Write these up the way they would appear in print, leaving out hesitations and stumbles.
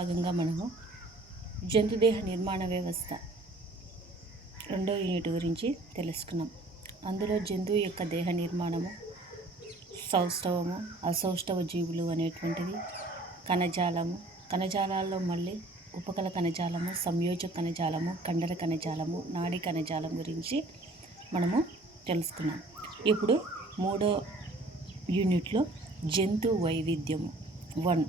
భాగంగా మనము జంతుదేహ నిర్మాణ వ్యవస్థ రెండో యూనిట్ గురించి తెలుసుకున్నాం. అందులో జంతువు యొక్క దేహ నిర్మాణము, సౌష్ఠవము, అసౌష్ఠవ జీవులు అనేటువంటిది, కణజాలము, కణజాలాల్లో మళ్ళీ ఉపకల కణజాలము, సంయోజక కణజాలము, కండర కణజాలము, నాడీ కణజాలం గురించి మనము తెలుసుకున్నాం. ఇప్పుడు మూడో యూనిట్లో జంతు వైవిధ్యము 1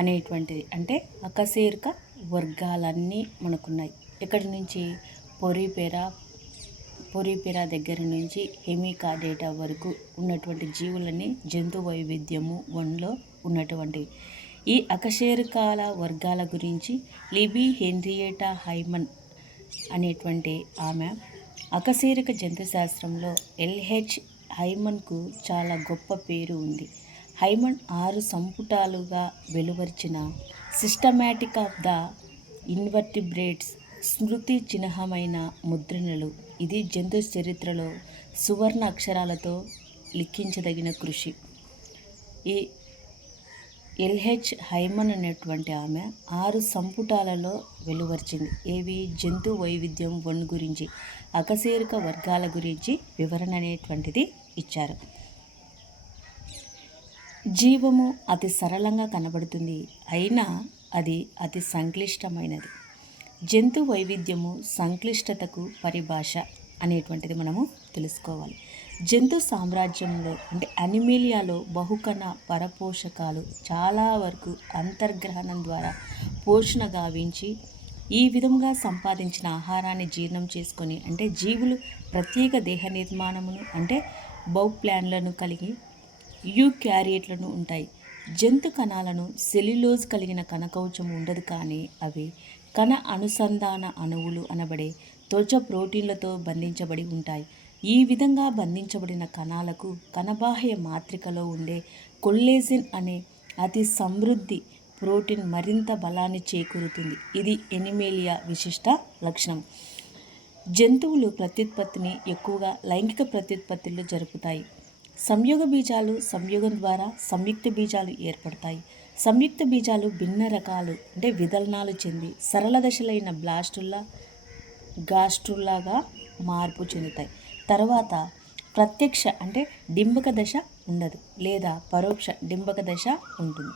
అనేటువంటిది, అంటే అకశేరుక వర్గాలన్నీ మనకున్నాయి. ఇక్కడి నుంచి పొరిపెరా దగ్గర నుంచి హెమికాడేటా వరకు ఉన్నటువంటి జీవులని జంతు వైవిధ్యము 1లో ఉన్నటువంటి ఈ అకశేరుకాల వర్గాల గురించి లిబీ హెన్రియేటా హైమన్ అనేటువంటి ఆమె అకశేరుక జంతుశాస్త్రంలో ఎల్హెచ్ హైమన్కు చాలా గొప్ప పేరు ఉంది. హైమన్ 6 సంపుటాలుగా వెలువరిచిన సిస్టమాటిక్ ఆఫ్ ద ఇన్వర్టిబ్రేట్స్ స్మృతి చిహ్నమైన ముద్రణలు. ఇది జంతు చరిత్రలో సువర్ణ అక్షరాలతో లిఖించదగిన కృషి. ఈ ఎల్హెచ్ హైమన్ అనేటువంటి ఆమె 6 సంపుటాలలో వెలువరిచింది. ఏవి? జంతు వైవిధ్యం 1 గురించి, అకశేరుక వర్గాల గురించి వివరణ అనేటువంటిది ఇచ్చారు. జీవము అతి సరళంగా కనబడుతుంది, అయినా అది అతి సంక్లిష్టమైనది. జంతు వైవిధ్యము సంక్లిష్టతకు పరిభాష అనేటువంటిది మనము తెలుసుకోవాలి. జంతు సామ్రాజ్యంలో అంటే అనిమేలియాలో బహుకణ పరపోషకాలు చాలా వరకు అంతర్గ్రహణం ద్వారా పోషణ గావించి ఈ విధంగా సంపాదించిన ఆహారాన్ని జీర్ణం చేసుకొని, అంటే జీవులు ప్రత్యేక దేహ నిర్మాణమును అంటే బౌప్లాన్లను కలిగి యూకారియట్లను ఉంటాయి. జంతు కణాలను సెల్యులోజ్ కలిగిన కణకవచము ఉండదు, కానీ అవి కణ అనుసంధాన అణువులు అనబడే త్వచ ప్రోటీన్లతో బంధించబడి ఉంటాయి. ఈ విధంగా బంధించబడిన కణాలకు కణబాహ్య మాత్రికలో ఉండే కొల్లేజెన్ అనే అతి సమృద్ధి ప్రోటీన్ మరింత బలాన్ని చేకూరుతుంది. ఇది ఎనిమేలియా విశిష్ట లక్షణం. జంతువులు ప్రత్యుత్పత్తిని ఎక్కువగా లైంగిక ప్రత్యుత్పత్తిలో జరుపుతాయి. సంయోగ బీజాలు సంయోగం ద్వారా సంయుక్త బీజాలు ఏర్పడతాయి. సంయుక్త బీజాలు భిన్న రకాలు అంటే విదలనాలు చెంది సరళ దశలైన బ్లాస్టుల్లా గాస్ట్రుల్లాగా మార్పు చెందుతాయి. తర్వాత ప్రత్యక్ష అంటే డింబక దశ ఉండదు, లేదా పరోక్ష డింబక దశ ఉంటుంది.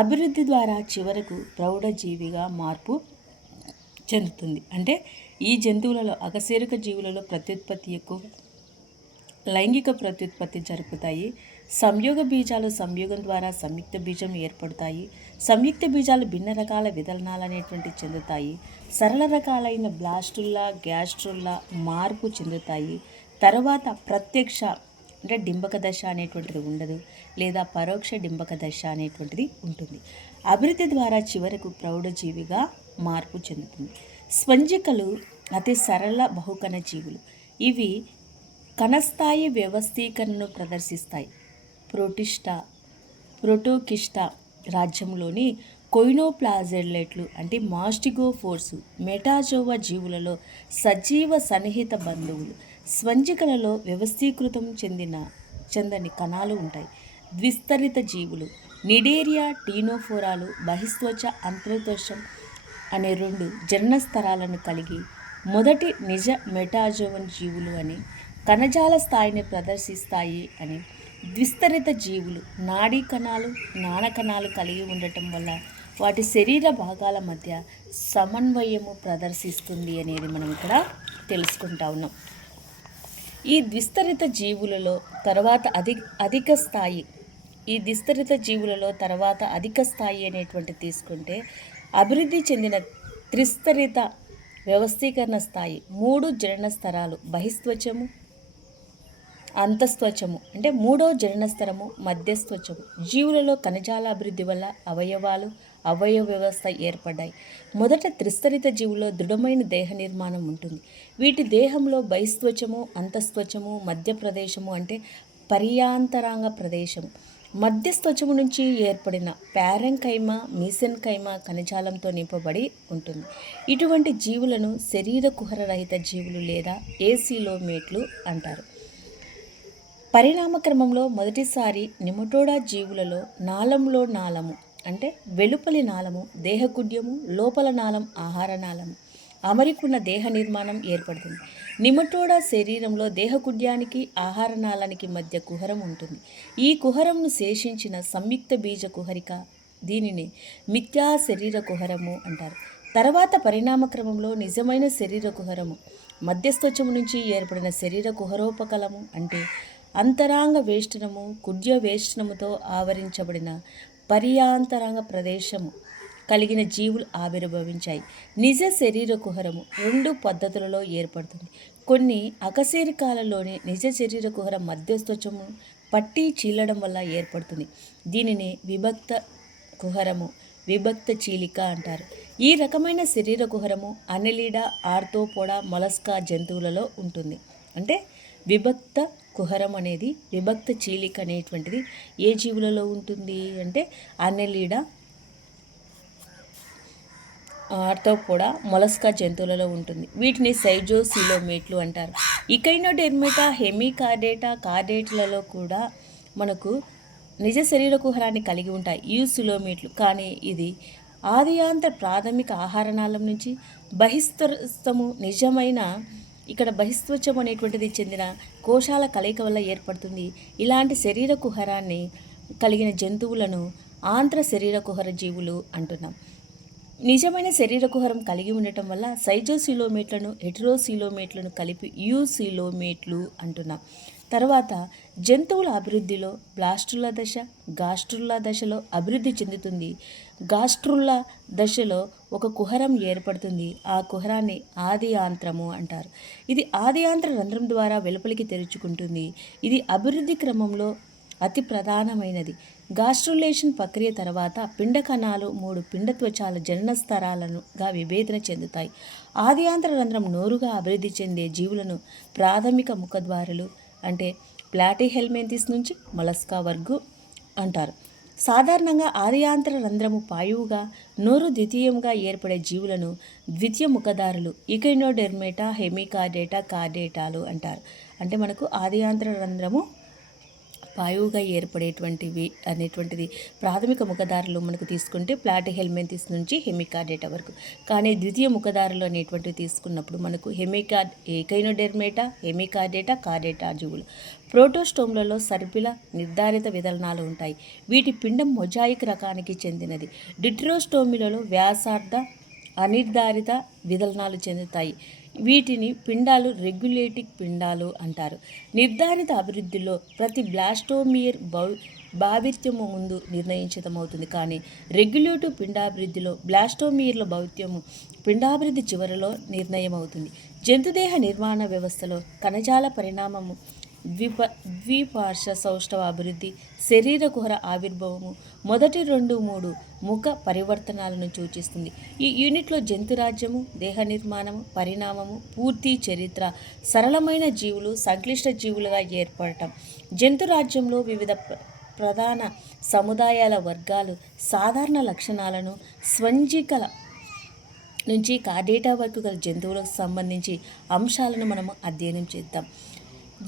అభివృద్ధి ద్వారా చివరకు ప్రౌఢజీవిగా మార్పు చెందుతుంది. అంటే ఈ జంతువులలో అకశేరుక జీవులలో ప్రత్యుత్పత్తి ఎక్కువ లైంగిక ప్రత్యుత్పత్తి జరుపుతాయి. సంయోగ బీజాలు సంయోగం ద్వారా సంయుక్త బీజం ఏర్పడతాయి. సంయుక్త బీజాలు భిన్న రకాల విదలనాలు అనేటువంటి చెందుతాయి. సరళ రకాలైన బ్లాస్టుల్లా గ్యాస్ట్రుల్లా మార్పు చెందుతాయి. తర్వాత ప్రత్యక్ష అంటే డింబక దశ అనేటువంటిది ఉండదు, లేదా పరోక్ష డింబక దశ అనేటువంటిది ఉంటుంది. అభివృద్ధి ద్వారా చివరకు ప్రౌఢజీవిగా మార్పు చెందుతుంది. స్పంజికలు అతి సరళ బహుకణ జీవులు. ఇవి కణస్థాయి వ్యవస్థీకరణను ప్రదర్శిస్తాయి. ప్రోటోకిస్టా రాజ్యంలోని కొయినోప్లాజెల్లెట్లు అంటే మాస్టిగోఫోర్సు మెటాజోవా జీవులలో సజీవ సన్నిహిత బంధువులు. స్పంజికలలో వ్యవస్థీకృతం చెందని కణాలు ఉంటాయి. ద్విస్తరిత జీవులు నిడేరియా టీనోఫోరాలు బహిస్త్వచ అంతర్త్వచం అనే 2 జననస్తరాలను కలిగి మొదటి నిజ మెటాజోవన్ జీవులు అని, కణజాల స్థాయిని ప్రదర్శిస్తాయి అని. ద్విస్తరిత జీవులు నాడీ కణాలు, నాణ కణాలు కలిగి ఉండటం వల్ల వాటి శరీర భాగాల మధ్య సమన్వయము ప్రదర్శిస్తుంది అనేది మనం ఇక్కడ తెలుసుకుంటా ఉన్నాం. ఈ ద్విస్తరిత జీవులలో తర్వాత అధిక స్థాయి అనేటువంటి తీసుకుంటే అభివృద్ధి చెందిన త్రిస్తరిత వ్యవస్థీకరణ స్థాయి 3 జనన స్తరాలు బహిస్త్వచము, అంతస్త్వచము అంటే 3వ జనన స్తరము, మధ్యస్త్వచము. జీవులలో కణజాల అభివృద్ధి వల్ల అవయవ వ్యవస్థ ఏర్పడ్డాయి. మొదట త్రిస్తరిత జీవుల్లో దృఢమైన దేహ నిర్మాణం ఉంటుంది. వీటి దేహంలో బహిస్త్వచము, అంతస్త్వచము, మధ్య ప్రదేశము అంటే పర్యాంతరాంగ ప్రదేశము, మధ్యస్త్వచము నుంచి ఏర్పడిన ప్యారెంకైమా, మీసెన్కైమా కణజాలంతో నింపబడి ఉంటుంది. ఇటువంటి జీవులను శరీర కుహర రహిత జీవులు లేదా ఏసిలోమేట్లు అంటారు. పరిణామ క్రమంలో మొదటిసారి నిమటోడా జీవులలో నాళంలో నాళము అంటే వెలుపలి నాళము దేహకుడ్యము, లోపల నాళం ఆహార నాళము అమరికున్న దేహ నిర్మాణం ఏర్పడుతుంది. నిమటోడా శరీరంలో దేహకుడ్యానికి ఆహార నాళానికి మధ్య కుహరం ఉంటుంది. ఈ కుహరంను శేషించిన సంయుక్త బీజ కుహరిక, దీనిని మిథ్యా శరీర కుహరము అంటారు. తర్వాత పరిణామ క్రమంలో నిజమైన శరీర కుహరము మధ్యస్థోచము నుంచి ఏర్పడిన శరీర కుహరోపకలము అంటే అంతరాంగ వేష్టనము కుడ్య వేష్టనముతో ఆవరించబడిన పర్యాంతరంగ ప్రదేశము కలిగిన జీవులు ఆవిర్భవించాయి. నిజ శరీర కుహరము 2 పద్ధతులలో ఏర్పడుతుంది. కొన్ని అకశేరుకాలలోని నిజ శరీర కుహరం మధ్యస్థోచము పట్టి చీలడం వల్ల ఏర్పడుతుంది. దీనిని విభక్త కుహరము, విభక్త చీలిక అంటారు. ఈ రకమైన శరీర కుహరము అనెలిడా, ఆర్థ్రోపోడా, మొలస్కా జంతువులలో ఉంటుంది. అంటే విభక్త కుహరం అనేది, విభక్త చీలిక అనేటువంటిది ఏ జీవులలో ఉంటుంది అంటే అనెలిడా, ఆర్థ్రోపోడా, మొలస్కా జంతువులలో ఉంటుంది. వీటిని సైజోసిలోమేట్లు అంటారు. ఇకైనోడెర్మేటా, హెమికార్డేటా, కార్డేట్లలో కూడా మనకు నిజ శరీర కుహరాన్ని కలిగి ఉంటాయి యూసిలోమేట్లు. కానీ ఇది ఆదియాంతర ప్రాథమిక ఆహారనాళం నుంచి బహిస్తరము నిజమైన ఇక్కడ బహిస్త్వచం అనేటువంటిది చెందిన కోశాల కలయిక వల్ల ఏర్పడుతుంది. ఇలాంటి శరీర కుహరాన్ని కలిగిన జంతువులను ఆంత్ర శరీర కుహర జీవులు అంటున్నాం. నిజమైన శరీర కుహరం కలిగి ఉండటం వల్ల సైజోసిలోమేట్లను, హెటరోసిలోమేట్లను కలిపి యూసిలోమేట్లు అంటున్నాం. తర్వాత జంతువుల అభివృద్ధిలో బ్లాస్టుల దశ, గాస్ట్రుల్లా దశలో అభివృద్ధి చెందుతుంది. గాస్ట్రుల్లా దశలో ఒక కుహరం ఏర్పడుతుంది. ఆ కుహరాన్ని ఆది ఆంత్రము అంటారు. ఇది ఆది ఆంత్ర రంధ్రం ద్వారా వెలుపలికి తెరుచుకుంటుంది. ఇది అభివృద్ధి క్రమంలో అతి ప్రధానమైనది. గాస్ట్రులేషన్ ప్రక్రియ తర్వాత పిండ కణాలు 3 పిండ త్వచాల జనన స్తరాలుగా విభేదన చెందుతాయి. ఆది ఆంత్ర రంధ్రం నోరుగా అభివృద్ధి చెందే జీవులను ప్రాథమిక ముఖద్వారులు అంటే ప్లాటిహెల్మింథస్ నుంచి మొలస్కా వర్గు అంటారు. సాధారణంగా ఆదియాంతర రంధ్రము పాయువుగా, నోరు ద్వితీయంగా ఏర్పడే జీవులను ద్వితీయ ముఖదారులు ఇకైనోడెర్మేటా, హెమికార్డేటా, కార్డేటాలు అంటారు. అంటే మనకు ఆదియాంతర రంధ్రము పాయువుగా ఏర్పడేటువంటివి అనేటువంటిది ప్రాథమిక ముఖదారులు మనకు తీసుకుంటే ప్లాటిహెల్మింథస్ నుంచి హెమికార్డేటా వరకు. కానీ ద్వితీయ ముఖదారులు అనేటువంటివి తీసుకున్నప్పుడు మనకు ఎకైనోడెర్మేటా, హెమికార్డేటా, కార్డేటా జీవులు. ప్రోటోస్టోమ్లలో సర్పిల నిర్ధారిత విదలనాలు ఉంటాయి. వీటి పిండం మొజాయిక్ రకానికి చెందినది. డిట్రోస్టోమిలలో వ్యాసార్థ అనిర్ధారిత విదలనాలు చెందుతాయి. వీటిని పిండాలు రెగ్యులేటిక్ పిండాలు అంటారు. నిర్ధారిత అభివృద్ధిలో ప్రతి బ్లాస్టోమియర్ భావిత్యము ముందు నిర్ణయించటమవుతుంది. కానీ రెగ్యులేటివ్ పిండాభివృద్ధిలో బ్లాస్టోమియర్ల భౌత్యము పిండాభివృద్ధి చివరిలో నిర్ణయమవుతుంది. జంతుదేహ నిర్మాణ వ్యవస్థలో కణజాల పరిణామము, ద్విపార్శ్వ సౌష్ఠవ అభివృద్ధి, శరీర కుహర ఆవిర్భావము మొదటి 2-3 ముఖ పరివర్తనాలను సూచిస్తుంది. ఈ యూనిట్లో జంతురాజ్యము, దేహ నిర్మాణము, పరిణామము, పూర్తి చరిత్ర, సరళమైన జీవులు, సంక్లిష్ట జీవులుగా ఏర్పడటం. జంతురాజ్యంలో వివిధ ప్రధాన సముదాయాల వర్గాలు, సాధారణ లక్షణాలను, స్వంజికల నుంచి కార్డేటా వరకు గల జంతువులకు సంబంధించి అంశాలను మనము అధ్యయనం చేద్దాం.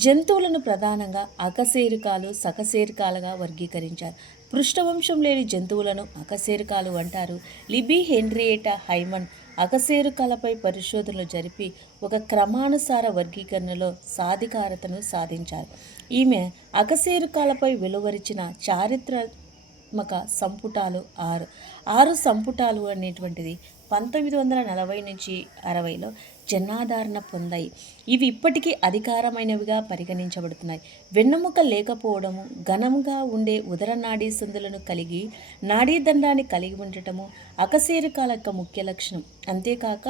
జంతువులను ప్రధానంగా అకశేరుకాలు, సకశేరుకాలుగా వర్గీకరించారు. పృష్ఠవంశం లేని జంతువులను అకశేరుకాలు అంటారు. లిబీ హెన్రియేటా హైమన్ అకశేరుకాలపై పరిశోధనలు జరిపి ఒక క్రమానుసార వర్గీకరణలో సాధికారతను సాధించారు. ఈమె అకశేరుకాలపై వెలువరించిన చారిత్రాత్మక సంపుటాలు 6 సంపుటాలు అనేటువంటిది 1940 నుంచి 60లో జనాదరణ పొందాయి. ఇవి ఇప్పటికీ అధికారమైనవిగా పరిగణించబడుతున్నాయి. వెన్నెముక లేకపోవడము, ఘనంగా ఉండే ఉదర నాడీ సందులను కలిగి నాడీదండాన్ని కలిగి ఉండటము అకశేరుకాల యొక్క ముఖ్య లక్షణం. అంతేకాక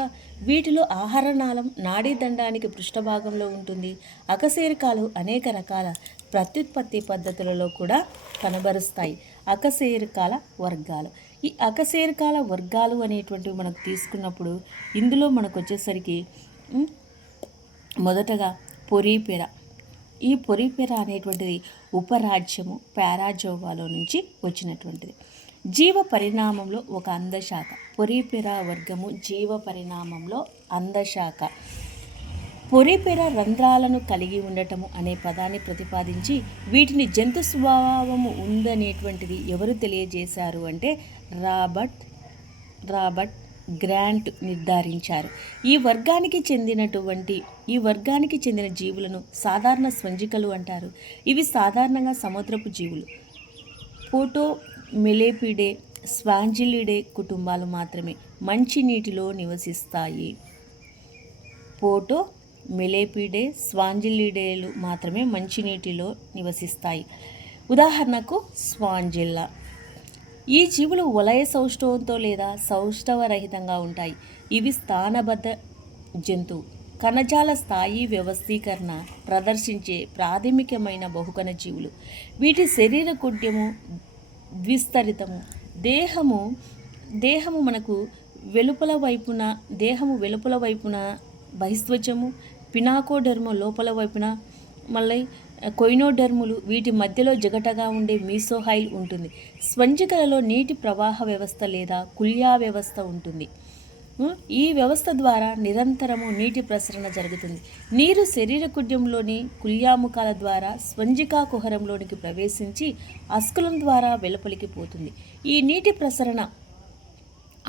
వీటిలో ఆహారనాళం నాడీదండానికి పృష్ఠభాగంలో ఉంటుంది. అకశేరుకాలు అనేక రకాల ప్రత్యుత్పత్తి పద్ధతులలో కూడా కనబరుస్తాయి. అకశేరుకాల వర్గాలు. ఈ అకశేరుకాల వర్గాలు అనేటువంటివి మనకు తీసుకున్నప్పుడు ఇందులో మనకు వచ్చేసరికి మొదటగా పొరీపెరా. ఈ పొరీపెరా అనేటువంటిది ఉపరాజ్యము పారాజోవాలో నుంచి వచ్చినటువంటిది. జీవ పరిణామంలో ఒక అందశాఖ. పొరీపెరా వర్గము జీవ పరిణామంలో అందశాఖ. పొరిపెర రంధ్రాలను కలిగి ఉండటము అనే పదాన్ని ప్రతిపాదించి వీటిని జంతు స్వభావము ఉందనేటువంటిది ఎవరు తెలియజేశారు అంటే రాబర్ట్ గ్రాంట్ నిర్ధారించారు. ఈ వర్గానికి చెందిన జీవులను సాధారణ స్వంజికలు అంటారు. ఇవి సాధారణంగా సముద్రపు జీవులు. పోటో మెలేపిడే, స్వాంజిలిడే కుటుంబాలు మాత్రమే మంచినీటిలో నివసిస్తాయి. పోటో మెలేపిడే, స్వాంజిలిడేలు మాత్రమే మంచినీటిలో నివసిస్తాయి. ఉదాహరణకు స్వాంజిల్లా. ఈ జీవులు వలయ సౌష్ఠవంతో లేదా సౌష్ఠవరహితంగా ఉంటాయి. ఇవి స్థానబద్ధ జంతువు. కణజాల స్థాయి వ్యవస్థీకరణ ప్రదర్శించే ప్రాథమికమైన బహుకణ జీవులు. వీటి శరీర కుడ్యము ద్విస్తరితము. దేహము మనకు వెలుపల వైపున బహిస్త్వచము, పినాకోడెర్ము లోపల వైపున, మళ్ళీ కొయినోడెర్ములు, వీటి మధ్యలో జగటగా ఉండే మీసోహైల్ ఉంటుంది. స్వంజికలలో నీటి ప్రవాహ వ్యవస్థ లేదా కుల్యా వ్యవస్థ ఉంటుంది. ఈ వ్యవస్థ ద్వారా నిరంతరము నీటి ప్రసరణ జరుగుతుంది. నీరు శరీర కుడ్యంలోని కుల్యాముఖాల ద్వారా స్వంజికా కుహరంలోనికి ప్రవేశించి అస్కులం ద్వారా వెలుపలికి పోతుంది. ఈ నీటి ప్రసరణ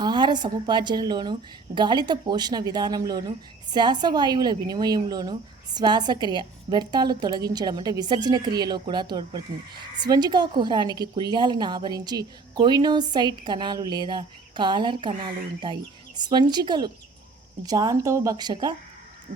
ఆహార సముపార్జనలోను, గాలిత పోషణ విధానంలోను, శ్వాసవాయువుల వినిమయంలోను, శ్వాసక్రియ వ్యర్థాలు తొలగించడం అంటే విసర్జన క్రియలో కూడా తోడ్పడుతుంది. స్వంజికా కుహరానికి కుల్యాలను ఆవరించి కోయినోసైట్ కణాలు లేదా కాలర్ కణాలు ఉంటాయి. స్వంజికలు జాంతోభక్షక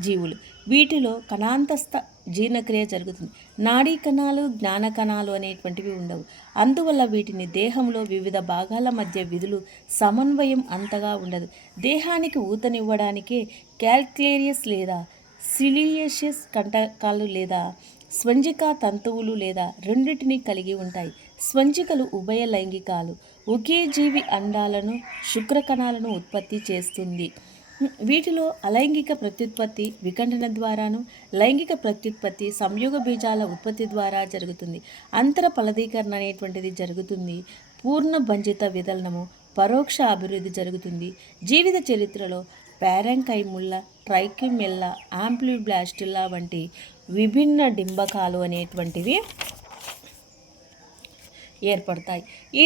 జీవులు. వీటిలో కణాంతస్థ జీర్ణక్రియ జరుగుతుంది. నాడీ కణాలు, జ్ఞాన కణాలు అనేటువంటివి ఉండవు. అందువల్ల వీటిని దేహంలో వివిధ భాగాల మధ్య విధులు సమన్వయం అంతగా ఉండదు. దేహానికి ఊతనివ్వడానికే క్యాల్క్లేరియస్ లేదా సిలియేషియస్ కంటకాలు లేదా స్వంజికా తంతువులు లేదా రెండింటినీ కలిగి ఉంటాయి. స్వంజికలు ఉభయ లైంగికాలు. ఒకే జీవి అండాలను, శుక్రకణాలను ఉత్పత్తి చేస్తుంది. వీటిలో అలైంగిక ప్రత్యుత్పత్తి విఖండన ద్వారాను, లైంగిక ప్రత్యుత్పత్తి సంయోగ బీజాల ఉత్పత్తి ద్వారా జరుగుతుంది. అంతర ఫలదీకరణ అనేటువంటిది జరుగుతుంది. పూర్ణ భంజిత విదలనము, పరోక్ష అభివృద్ధి జరుగుతుంది. జీవిత చరిత్రలో పారెంకైముల్లా, ట్రైకిమెల్లా, ఆంప్లిబ్లాస్టిల్లా వంటి విభిన్న డింబకాలు అనేటువంటివి ఏర్పడతాయి. ఈ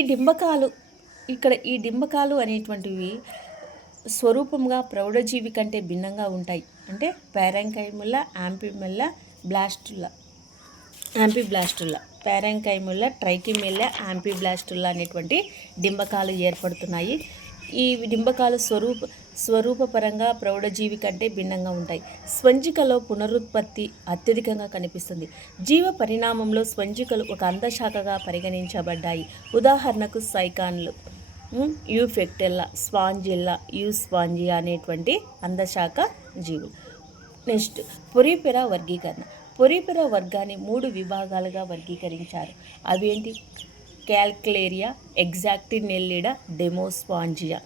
డింబకాలు అనేటువంటివి స్వరూపంగా ప్రౌఢజీవి కంటే భిన్నంగా ఉంటాయి. అంటే పారెంకైముల్లా, యాంపిబ్లాస్టుల్లా, పారెంకైముల్లా, ట్రైకిమెల్లా, యాంపిబ్లాస్టుల్లా అనేటువంటి డింబకాలు ఏర్పడుతున్నాయి. ఈ డింబకాలు స్వరూపపరంగా ప్రౌఢజీవి కంటే భిన్నంగా ఉంటాయి. స్వంజికలో పునరుత్పత్తి అత్యధికంగా కనిపిస్తుంది. జీవ పరిణామంలో స్వంజికలు ఒక అందశాఖగా పరిగణించబడ్డాయి. ఉదాహరణకు సైకాన్లు, యూఫెక్టెల్లా, స్వాంజిల్లా, యూస్వాంజియా అనేటువంటి అందశాఖ జీవులు. నెక్స్ట్ పొరిపెర వర్గీకరణ. పొరిపెర వర్గాన్ని 3 విభాగాలుగా వర్గీకరించారు. అవి ఏంటి? క్యాల్క్లేరియా, ఎగ్జాక్టినెల్లిడా, డెమోస్పాంజియా.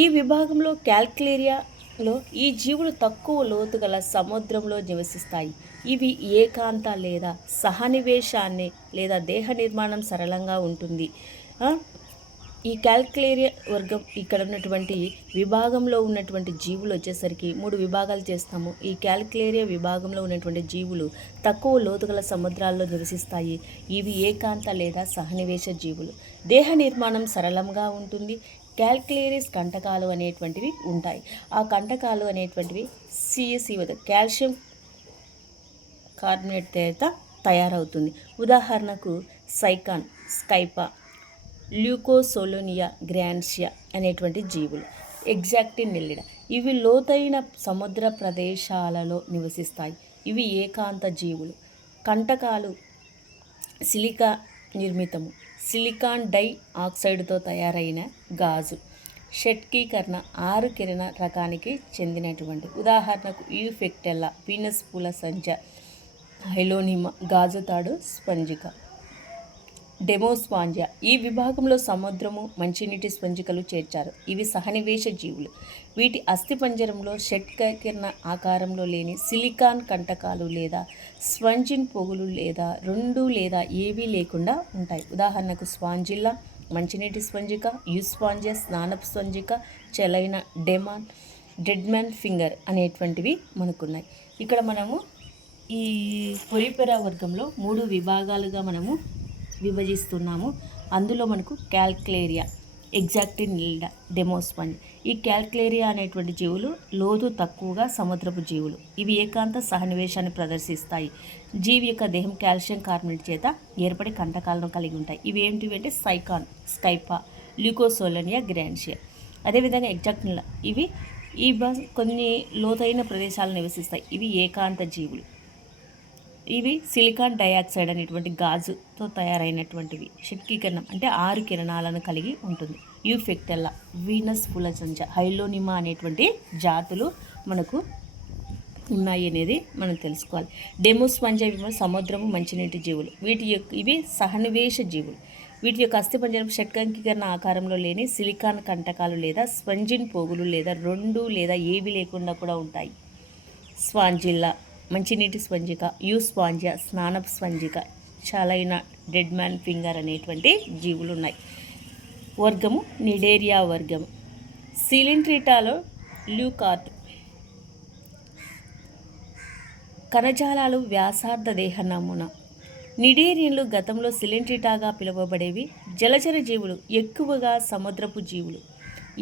ఈ విభాగంలో క్యాల్క్లేరియాలో ఈ జీవులు తక్కువ లోతు గల సముద్రంలో నివసిస్తాయి. ఇవి ఏకాంత లేదా సహనివేశాన్ని లేదా దేహ నిర్మాణం సరళంగా ఉంటుంది. ఈ క్యాల్క్లేరియా వర్గం ఇక్కడ ఉన్నటువంటి విభాగంలో ఉన్నటువంటి జీవులు వచ్చేసరికి 3 విభాగాలు చేస్తాము. ఈ క్యాల్క్లేరియా విభాగంలో ఉన్నటువంటి జీవులు తక్కువ లోతుగల సముద్రాల్లో నివసిస్తాయి. ఇవి ఏకాంత లేదా సహనివేశ జీవులు. దేహ నిర్మాణం సరళంగా ఉంటుంది. క్యాల్క్లేరియస్ కంటకాలు అనేటువంటివి ఉంటాయి. ఆ కంటకాలు అనేటువంటివి CaC కాల్షియం కార్బోనేట్ తయారవుతుంది. ఉదాహరణకు సైకాన్, స్కైపా, ల్యూకోసోలోనియా, గ్రాన్షియా అనేటువంటి జీవులు. ఎగ్జాక్టినెల్లిడా. ఇవి లోతైన సముద్ర ప్రదేశాలలో నివసిస్తాయి. ఇవి ఏకాంత జీవులు. కంటకాలు సిలికా నిర్మితము. సిలికాన్ డై ఆక్సైడ్తో తయారైన గాజు. షట్కీకరణ 6 కిరణ రకానికి చెందినటువంటి. ఉదాహరణకు యూఫెక్టెల్లా, వీనస్ పూల సంచ, హెలోనిమా, గాజుతాడు, స్పంజిక. డెమోస్పాంజియా. ఈ విభాగంలో సముద్రము, మంచినీటి స్పంజికలు చేర్చారు. ఇవి సహనివేశ జీవులు. వీటి అస్థిపంజరంలో షట్కీకరణ ఆకారంలో లేని సిలికాన్ కంటకాలు లేదా స్పంజిన్ పొగులు లేదా 2 లేదా ఏవీ లేకుండా ఉంటాయి. ఉదాహరణకు స్పాంజిల్లా, మంచినీటి స్పంజిక, యూస్పాంజియా, స్నానపు స్పంజిక, చెలైన, డెమాన్, డెడ్ మ్యాన్ ఫింగర్ అనేటువంటివి మనకున్నాయి. ఇక్కడ మనము ఈ పొరిపెరా వర్గంలో 3 విభాగాలుగా మనము విభజిస్తున్నాము. అందులో మనకు క్యాల్క్లేరియా, ఎగ్జాక్టినిల్డా, డెమోస్పంజ్. ఈ క్యాల్క్లేరియా అనేటువంటి జీవులు లోతు తక్కువగా సముద్రపు జీవులు. ఇవి ఏకాంత సహనివేశాన్ని ప్రదర్శిస్తాయి. జీవి యొక్క దేహం కాల్షియం కార్బోనేట్ చేత ఏర్పడి కంటకాలను కలిగి ఉంటాయి. ఇవి ఏంటివి అంటే సైకాన్, స్కైపా, ల్యూకోసోలనియా, గ్రాన్షియా. అదేవిధంగా ఎగ్జాక్టినిల్డా ఇవి కొన్ని లోతైన ప్రదేశాలను నివసిస్తాయి. ఇవి ఏకాంత జీవులు. ఇవి సిలికాన్ డయాక్సైడ్ అనేటువంటి గాజుతో తయారైనటువంటివి. షట్కీకరణం అంటే 6 కిరణాలను కలిగి ఉంటుంది. యూఫెక్టెల్లా, వీనస్ ఫులసంజ, హైలోనిమా అనేటువంటి జాతులు మనకు ఉన్నాయి అనేది మనం తెలుసుకోవాలి. డెమోస్పంజ సముద్రము మంచినీటి జీవులు. ఇవి సహనివేశ జీవులు. వీటి యొక్క అస్థిపంజరం షట్కంకీకరణ ఆకారంలో లేని సిలికాన్ కంటకాలు లేదా స్పంజిన్ పోగులు లేదా 2 లేదా ఏవి లేకుండా కూడా ఉంటాయి. స్పాంజిల్లా మంచినీటి స్పంజిక, యూస్పాంజియా స్నానపు స్పంజిక, చాలైన డెడ్ మ్యాన్ ఫింగర్ అనేటువంటి జీవులు ఉన్నాయి. వర్గము నిడేరియా వర్గము. సిలింట్రిటాలో ల్యూకార్ట్ కణజాలాలు వ్యాసార్థ దేహ నమూనా. నిడేరియన్లు గతంలో సిలింట్రిటాగా పిలువబడేవి. జలచర జీవులు, ఎక్కువగా సముద్రపు జీవులు.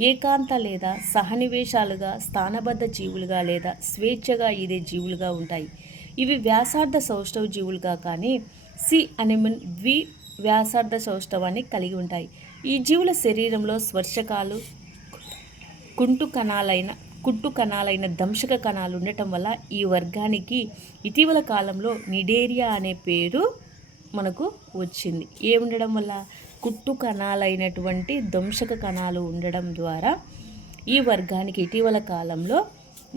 ఏకాంత లేదా సహనివేశాలుగా, స్థానబద్ధ జీవులుగా లేదా స్వేచ్ఛగా ఈదే జీవులుగా ఉంటాయి. ఇవి వ్యాసార్థ సౌష్ఠవ జీవులుగా కానీ సి అనిమన్ వ్యాసార్థ సౌష్ఠవాన్ని కలిగి ఉంటాయి. ఈ జీవుల శరీరంలో స్పర్శకాలు, కుట్టు కణాలైన దంశక కణాలు ఉండటం వల్ల ఈ వర్గానికి ఇటీవల కాలంలో నిడేరియా అనే పేరు మనకు వచ్చింది. ఏముండడం వల్ల? కుట్టు కణాలైనటువంటి దంశక కణాలు ఉండడం ద్వారా ఈ వర్గానికి ఇటీవల కాలంలో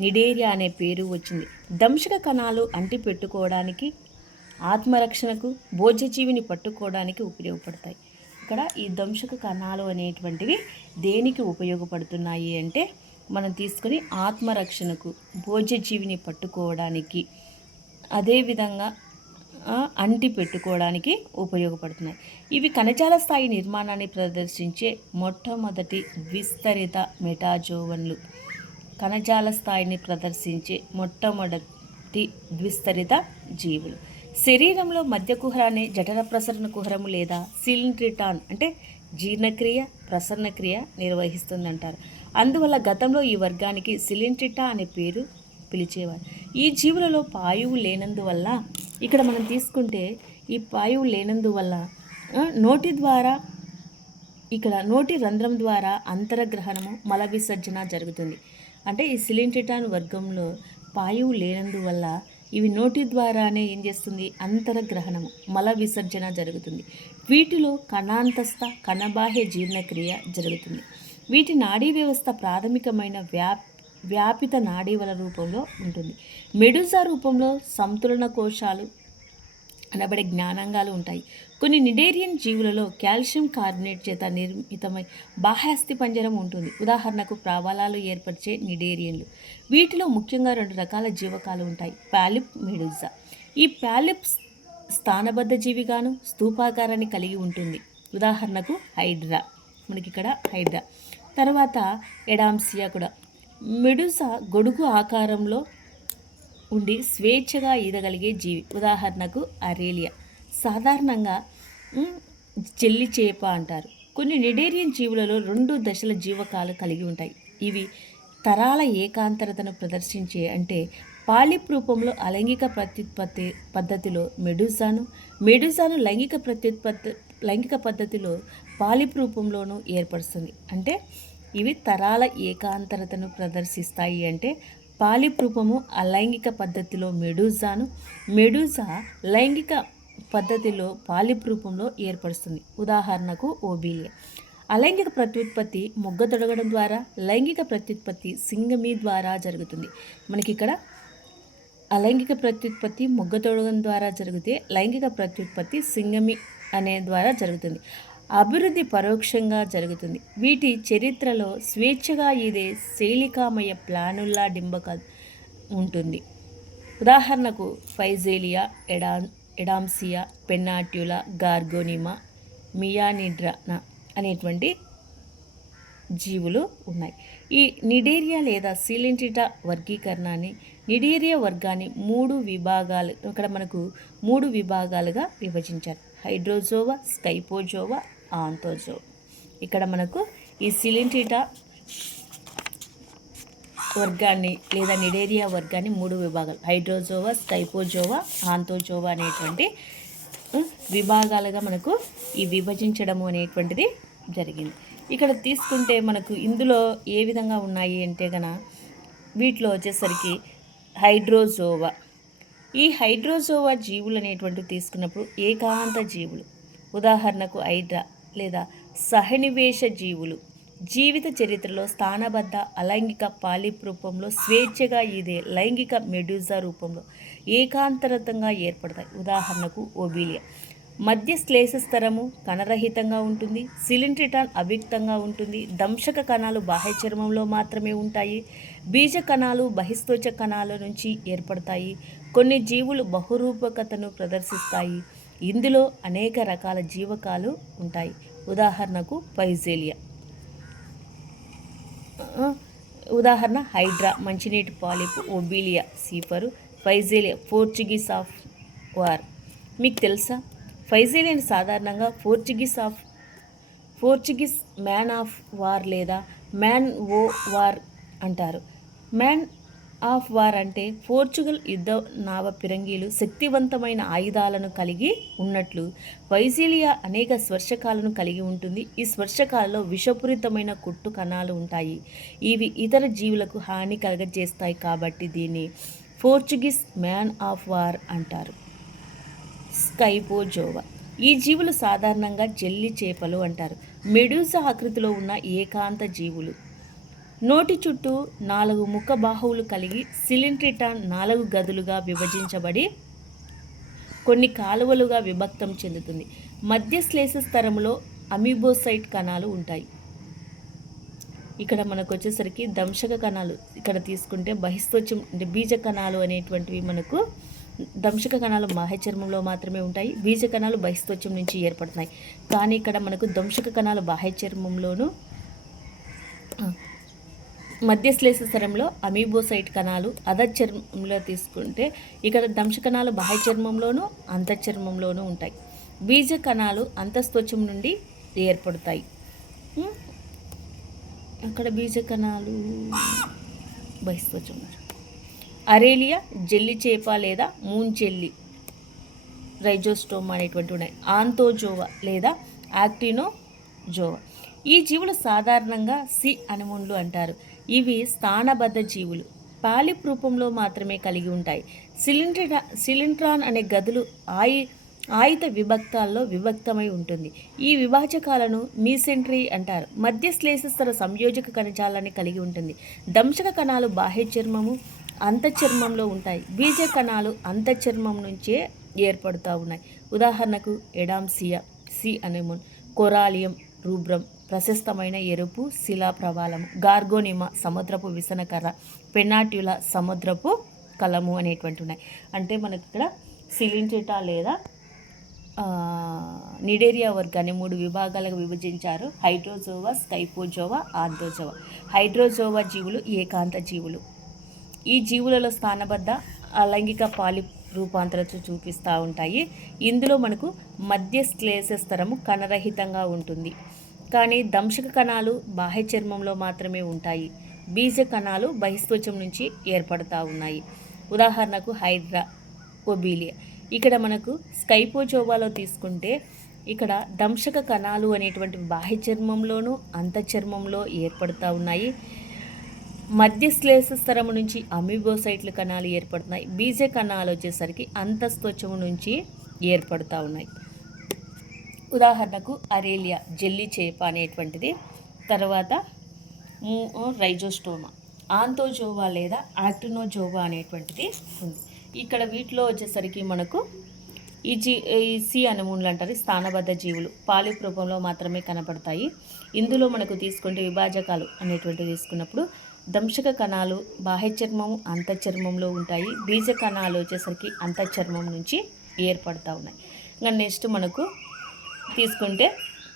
నిడేరియా అనే పేరు వచ్చింది. దంశక కణాలు అంటి పెట్టుకోవడానికి, ఆత్మరక్షణకు, భోజ్యజీవిని పట్టుకోవడానికి ఉపయోగపడతాయి. ఇక్కడ ఈ దంశక కణాలు అనేటువంటివి దేనికి ఉపయోగపడుతున్నాయి అంటే మనం తీసుకుని ఆత్మరక్షణకు, భోజ్యజీవిని పట్టుకోవడానికి, అదేవిధంగా అంటి పెట్టుకోవడానికి ఉపయోగపడుతున్నాయి. ఇవి కణజాల స్థాయి నిర్మాణాన్ని ప్రదర్శించే మొట్టమొదటి విస్తరిత మెటాజోవన్లు. కణజాల స్థాయిని ప్రదర్శించే మొట్టమొదటి విస్తరిత జీవులు. శరీరంలో మధ్య కుహరాన్ని జఠర ప్రసరణ కుహరము లేదా సిలింట్రిటాన్ అంటే జీర్ణక్రియ, ప్రసరణ క్రియ నిర్వహిస్తుందంటారు. అందువల్ల గతంలో ఈ వర్గానికి సిలింట్రిటా అనే పేరు పిలిచేవారు. ఈ జీవులలో పాయువు లేనందువల్ల, ఇక్కడ మనం తీసుకుంటే ఈ పాయువు లేనందువల్ల నోటి ద్వారా, ఇక్కడ నోటి రంధ్రం ద్వారా అంతరగ్రహణము, మల విసర్జన జరుగుతుంది. అంటే ఈ సిలింట్రిటాన్ వర్గంలో పాయువు లేనందువల్ల ఇవి నోటి ద్వారానే ఏం చేస్తుంది? అంతరగ్రహణము, మల విసర్జన జరుగుతుంది. వీటిలో కణాంతస్థ, కణబాహ్య జీర్ణక్రియ జరుగుతుంది. వీటి నాడీ వ్యవస్థ ప్రాథమికమైన వ్యాపిత నాడీవల రూపంలో ఉంటుంది. మెడుజా రూపంలో సంతులన కోశాలు అనబడే జ్ఞానాంగాలు ఉంటాయి. కొన్ని నిడేరియన్ జీవులలో కాల్షియం కార్బోనేట్ చేత నిర్మితమై బాహ్యాస్థి పంజరం ఉంటుంది. ఉదాహరణకు ప్రావాలాలు ఏర్పరిచే నిడేరియన్లు. వీటిలో ముఖ్యంగా 2 రకాల జీవకాలు ఉంటాయి: పాలిప్, మెడుజా. ఈ పాలిప్ స్థానబద్ధ జీవిగాను స్తూపాకారాన్ని కలిగి ఉంటుంది. ఉదాహరణకు హైడ్రా, మనకి ఇక్కడ హైడ్రా. తర్వాత ఎడామ్సియా కూడా. మెడుజా గొడుగు ఆకారంలో ఉండి స్వేచ్ఛగా ఈదగలిగే జీవి. ఉదాహరణకు అరేలియా. సాధారణంగా చెల్లి చేప అంటారు. కొన్ని నిడేరియన్ జీవులలో 2 దశల జీవకాలు కలిగి ఉంటాయి. ఇవి తరాల ఏకాంతరతను ప్రదర్శించే అంటే పాలిప్ రూపంలో అలైంగిక ప్రత్యుత్పత్తి పద్ధతిలో మెడుజాను లైంగిక పద్ధతిలో పాలిప్ రూపంలోనూ ఏర్పరుస్తుంది. అంటే ఇవి తరాల ఏకాంతరతను ప్రదర్శిస్తాయి. అంటే పాలిప్ రూపము అలైంగిక పద్ధతిలో మెడుజా లైంగిక పద్ధతిలో పాలిప్ రూపంలో ఏర్పరుస్తుంది. ఉదాహరణకు ఓబీలియా. అలైంగిక ప్రత్యుత్పత్తి మొగ్గ తొడగడం ద్వారా, లైంగిక ప్రత్యుత్పత్తి సింగమి ద్వారా జరుగుతుంది. మనకి ఇక్కడ అలైంగిక ప్రత్యుత్పత్తి మొగ్గ తొడగడం ద్వారా జరిగితే, లైంగిక ప్రత్యుత్పత్తి సింగమి అనే ద్వారా జరుగుతుంది. అభివృద్ధి పరోక్షంగా జరుగుతుంది. వీటి చరిత్రలో స్వేచ్ఛగా ఇదే శైలికామయ ప్లానుల్లా డింబక ఉంటుంది. ఉదాహరణకు ఫైజేలియా, ఎడామ్సియా, పెన్నాట్యులా, గార్గోనిమా, మియానిడ్రానా అనేటువంటి జీవులు ఉన్నాయి. ఈ నిడేరియా లేదా సిలింట్రిటా వర్గీకరణాన్ని నిడేరియా వర్గాన్ని 3 విభాగాలు ఇక్కడ మనకు 3 విభాగాలుగా విభజించారు. హైడ్రోజోవా, స్కైపోజోవా, ఆంతోజోవా. ఇక్కడ మనకు ఈ సిలింట్రిటా వర్గాన్ని లేదా నిడేరియా వర్గాన్ని 3 విభాగాలు హైడ్రోజోవా, స్కైపోజోవా, ఆంతోజోవా అనేటువంటి విభాగాలుగా మనకు ఈ విభజించడము అనేటువంటిది జరిగింది. ఇక్కడ తీసుకుంటే మనకు ఇందులో ఏ విధంగా ఉన్నాయి అంటే వీటిలో వచ్చేసరికి హైడ్రోజోవా. ఈ హైడ్రోజోవా జీవులు అనేటువంటివి తీసుకున్నప్పుడు ఏకాంత జీవులు, ఉదాహరణకు హైడ్రా లేదా సహనివేశ జీవులు. జీవిత చరిత్రలో స్థానబద్ధ అలైంగిక పాలిప్ రూపంలో స్వేచ్ఛగా ఇదే లైంగిక మెడ్యూజా రూపంలో ఏకాంతరతంగా ఏర్పడతాయి. ఉదాహరణకు ఓబీలియా. మధ్య శ్లేషస్తరము కణరహితంగా ఉంటుంది. సిలింట్రిటాన్ అవ్యక్తంగా ఉంటుంది. దంశక కణాలు బాహ్య చర్మంలో మాత్రమే ఉంటాయి. బీజ కణాలు బహిస్తోచ కణాల నుంచి ఏర్పడతాయి. కొన్ని జీవులు బహురూపకతను ప్రదర్శిస్తాయి. ఇందులో అనేక రకాల జీవకాలు ఉంటాయి. ఉదాహరణకు పైజేలియా. ఉదాహరణ హైడ్రా మంచినీటి పాలిపు, ఓబీలియా సీఫరు, పైజేలియా పోర్చుగీస్ ఆఫ్ వార్. మీకు తెలుసా పైజేలియాని సాధారణంగా పోర్చుగీస్ మ్యాన్ ఆఫ్ వార్ లేదా మ్యాన్ ఓ వార్ అంటారు. మ్యాన్ ఆఫ్ వార్ అంటే పోర్చుగల్ యుద్ధ నావ పిరంగీలు శక్తివంతమైన ఆయుధాలను కలిగి ఉన్నట్లు పైజేలియా అనేక స్పర్శకాలను కలిగి ఉంటుంది. ఈ స్పర్శకాలలో విషపూరితమైన కుట్టు కణాలు ఉంటాయి. ఇవి ఇతర జీవులకు హాని కలగజేస్తాయి కాబట్టి దీన్ని పోర్చుగీస్ మ్యాన్ ఆఫ్ వార్ అంటారు. స్కైపోజోవా. ఈ జీవులు సాధారణంగా జెల్లీ చేపలు అంటారు. మెడూసా ఆకృతిలో ఉన్న ఏకాంత జీవులు. నోటి చుట్టూ 4 ముఖ బాహువులు కలిగి సిలింట్రిటాన్ 4 గదులుగా విభజించబడి కొన్ని కాలువలుగా విభక్తం చెందుతుంది. మధ్య శ్లేష స్తరంలో అమీబోసైట్ కణాలు ఉంటాయి. ఇక్కడ మనకు వచ్చేసరికి దంశక కణాలు ఇక్కడ తీసుకుంటే బహిస్తోచం అంటే బీజ కణాలు అనేటువంటివి మనకు దంశక కణాలు బాహ్య చర్మంలో మాత్రమే ఉంటాయి. బీజ కణాలు బహిస్తోచం నుంచి ఏర్పడుతున్నాయి. కానీ ఇక్కడ మనకు దంశక కణాలు బాహ్య చర్మంలోను మధ్య శ్లేష స్తరంలో అమీబోసైట్ కణాలు అధచర్మంలో తీసుకుంటే ఇక్కడ దంశ కణాలు బాహ్య చర్మంలోనూ అంతఃచర్మంలోనూ ఉంటాయి. బీజ కణాలు అంతఃస్తోచం నుండి ఏర్పడతాయి. అక్కడ బీజ కణాలు బహిస్తోచం. అరేలియా జెల్లి చేప లేదా మూంచెల్లి రైజోస్టోమా అనేటువంటి ఉన్నాయి. ఆంతోజోవా లేదా యాక్టినోజోవా. ఈ జీవులు సాధారణంగా సి అనిమోన్లు అంటారు. ఇవి స్థానబద్ధ జీవులు పాలిప్ రూపంలో మాత్రమే కలిగి ఉంటాయి. సిలింట్రాన్ అనే గదులు ఆయుత విభక్తాల్లో విభక్తమై ఉంటుంది. ఈ విభాజకాలను మీసెంట్రీ అంటారు. మధ్య శ్లేషస్తర సంయోజక కణజాలాన్ని కలిగి ఉంటుంది. దంశక కణాలు బాహ్య చర్మము అంతఃచర్మంలో ఉంటాయి. బీజ కణాలు అంతఃచర్మం నుంచే ఏర్పడుతూ ఉన్నాయి. ఉదాహరణకు ఎడామ్సియా సి అనిమోన్, కొరాలియం రూబ్రం ప్రశస్తమైన ఎరుపు శిలా ప్రవాలం, గార్గోనిమా సముద్రపు విసనకర్ర, పెనాట్యులా సముద్రపు కలము అనేటువంటి ఉన్నాయి. అంటే మనకి ఇక్కడ సిలింట్రిటా లేదా నిడేరియా వర్గాన్ని 3 విభాగాలుగా విభజించారు. హైడ్రోజోవా, స్కైపోజోవా, ఆంతోజోవా. హైడ్రోజోవా జీవులు ఏకాంత జీవులు. ఈ జీవులలో స్థానబద్ధ అలైంగిక పాలిప్ రూపాంతరత చూపిస్తూ ఉంటాయి. ఇందులో మనకు మధ్య శ్లేష స్తరము కణరహితంగా ఉంటుంది. కానీ దంశక కణాలు బాహ్య చర్మంలో మాత్రమే ఉంటాయి. బీజ కణాలు బహిస్తోచం నుంచి ఏర్పడుతూ ఉన్నాయి. ఉదాహరణకు హైడ్రా, ఓబీలియా. ఇక్కడ మనకు స్కైపోజోవాలో తీసుకుంటే ఇక్కడ దంశక కణాలు అనేటువంటి బాహ్య చర్మంలోనూ అంతఃచర్మంలో ఏర్పడుతూ ఉన్నాయి. మధ్య శ్లేష స్తరము నుంచి అమీబోసైట్లు కణాలు ఏర్పడుతున్నాయి. బీజ కణాలు వచ్చేసరికి అంతఃస్తోచము నుంచి ఏర్పడుతూ ఉన్నాయి. ఉదాహరణకు అరేలియా జెల్లీ చేప అనేటువంటిది. తర్వాత రైజోస్టోమా. ఆంతోజోవా లేదా యాక్టినోజోవా అనేటువంటిది ఉంది. ఇక్కడ వీటిలో వచ్చేసరికి మనకు ఈ సి అనిమోన్లు అంటారు. స్థానబద్ధ జీవులు పాలిప్ రూపంలో మాత్రమే కనపడతాయి. ఇందులో మనకు తీసుకుంటే విభాజకాలు అనేటువంటివి తీసుకున్నప్పుడు దంశక కణాలు బాహ్య చర్మము అంతఃచర్మంలో ఉంటాయి. బీజ కణాలు వచ్చేసరికి అంతఃచర్మం నుంచి ఏర్పడుతూ ఉన్నాయి. ఇంకా నెక్స్ట్ మనకు తీసుకుంటే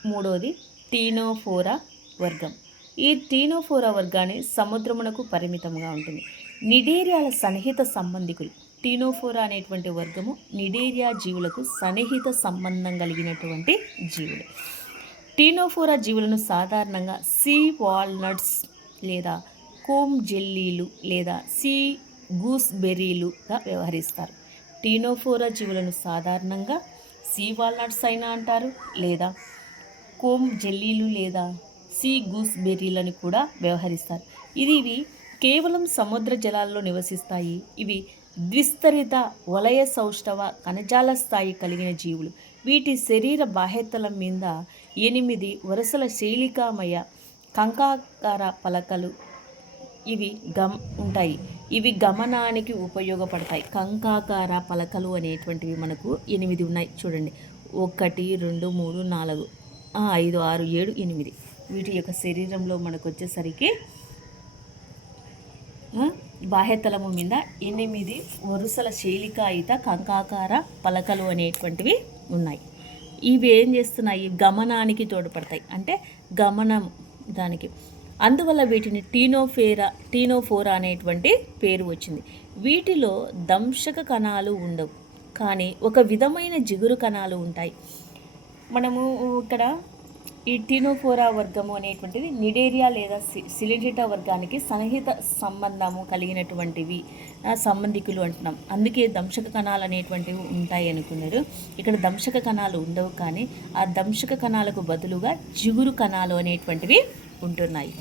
3వది టీనోఫోరా వర్గం. ఈ టీనోఫోరా వర్గాన్ని సముద్రమునకు పరిమితంగా ఉంటుంది. నిడేరియాల సన్నిహిత సంబంధికులు. టీనోఫోరా అనేటువంటి వర్గము నిడేరియా జీవులకు సన్నిహిత సంబంధం కలిగినటువంటి జీవులు. టీనోఫోరా జీవులను సాధారణంగా సీ వాల్నట్స్ లేదా కోమ్ జెల్లీలు లేదా సీ గూస్బెర్రీలుగా వ్యవహరిస్తారు. టీనోఫోరా జీవులను సాధారణంగా సీ వాల్నట్స్ అయినా అంటారు, లేదా కోమ్ జెల్లీలు లేదా సీ గూస్బెర్రీలని కూడా వ్యవహరిస్తారు. ఇవి కేవలం సముద్ర జలాల్లో నివసిస్తాయి. ఇవి ద్విస్తరిత వలయ సౌష్ఠవ కణజాల స్థాయి కలిగిన జీవులు. వీటి శరీర బాహ్యతలం మీద 8 వరుసల శైలికామయ కంకాకార పలకలు ఉంటాయి. ఇవి గమనానికి ఉపయోగపడతాయి. కంకాకార పలకలు అనేటువంటివి మనకు 8 ఉన్నాయి. చూడండి, 1 2 3 4 5 6 7 8. వీటి యొక్క శరీరంలో మనకు వచ్చేసరికి బాహ్యతలము మీద 8 వరుసల శైలికాయుత కంకాకార పలకలు అనేటువంటివి ఉన్నాయి. ఇవి ఏం చేస్తున్నాయి? గమనానికి తోడ్పడతాయి, అంటే గమనం దానికి. అందువల్ల వీటిని టీనోఫోరా అనేటువంటి పేరు వచ్చింది. వీటిలో దంశక కణాలు ఉండవు, కానీ ఒక విధమైన జిగురు కణాలు ఉంటాయి. మనము ఇక్కడ ఈ టీనోఫోరా వర్గము అనేటువంటిది నిడేరియా లేదా సిలిండ్రిటా వర్గానికి సన్నిహిత సంబంధము కలిగినటువంటివి సంబంధికులు అంటున్నాం. అందుకే దంశక కణాలు అనేటువంటివి ఉంటాయి అనుకున్నారు. ఇక్కడ దంశక కణాలు ఉండవు, కానీ ఆ దంశక కణాలకు బదులుగా జిగురు కణాలు అనేటువంటివి ఉంటున్నాయి.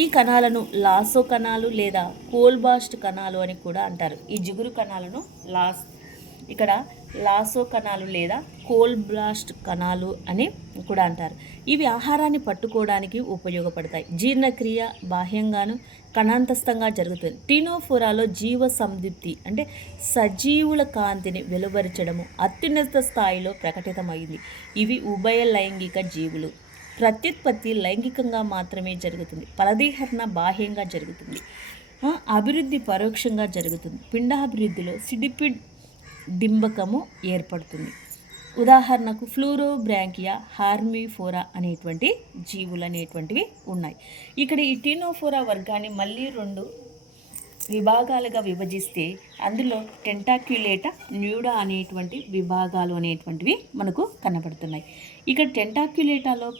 ఈ కణాలను లాసో కణాలు లేదా కోల్బాస్ట్ కణాలు అని కూడా అంటారు. ఈ జిగురు కణాలను ఇక్కడ లాసో కణాలు లేదా కోల్బ్లాస్ట్ కణాలు అని కూడా అంటారు. ఇవి ఆహారాన్ని పట్టుకోవడానికి ఉపయోగపడతాయి. జీర్ణక్రియ బాహ్యంగాను కణాంతస్థంగా జరుగుతుంది. టీనోఫోరాలో జీవ సందీప్తి అంటే సజీవుల కాంతిని వెలువరించడము అత్యున్నత స్థాయిలో ప్రకటితమైంది. ఇవి ఉభయ లైంగిక జీవులు. ప్రత్యుత్పత్తి లైంగికంగా మాత్రమే జరుగుతుంది. ఫలదీకరణ బాహ్యంగా జరుగుతుంది. అభివృద్ధి పరోక్షంగా జరుగుతుంది. పిండాభివృద్ధిలో సిడిపిడ్ డింబకము ఏర్పడుతుంది. ఉదాహరణకు ఫ్లూరోబ్రాంకియా, హార్మిఫోరా అనేటువంటి జీవులు అనేటువంటివి ఉన్నాయి. ఇక్కడ ఈ టీనోఫోరా వర్గాన్ని మళ్ళీ 2 విభాగాలుగా విభజిస్తే అందులో టెంటాక్యులేటా, న్యూడా అనేటువంటి విభాగాలు అనేటువంటివి మనకు కనబడుతున్నాయి. ఇక్కడ టెంటాక్యులేటాలో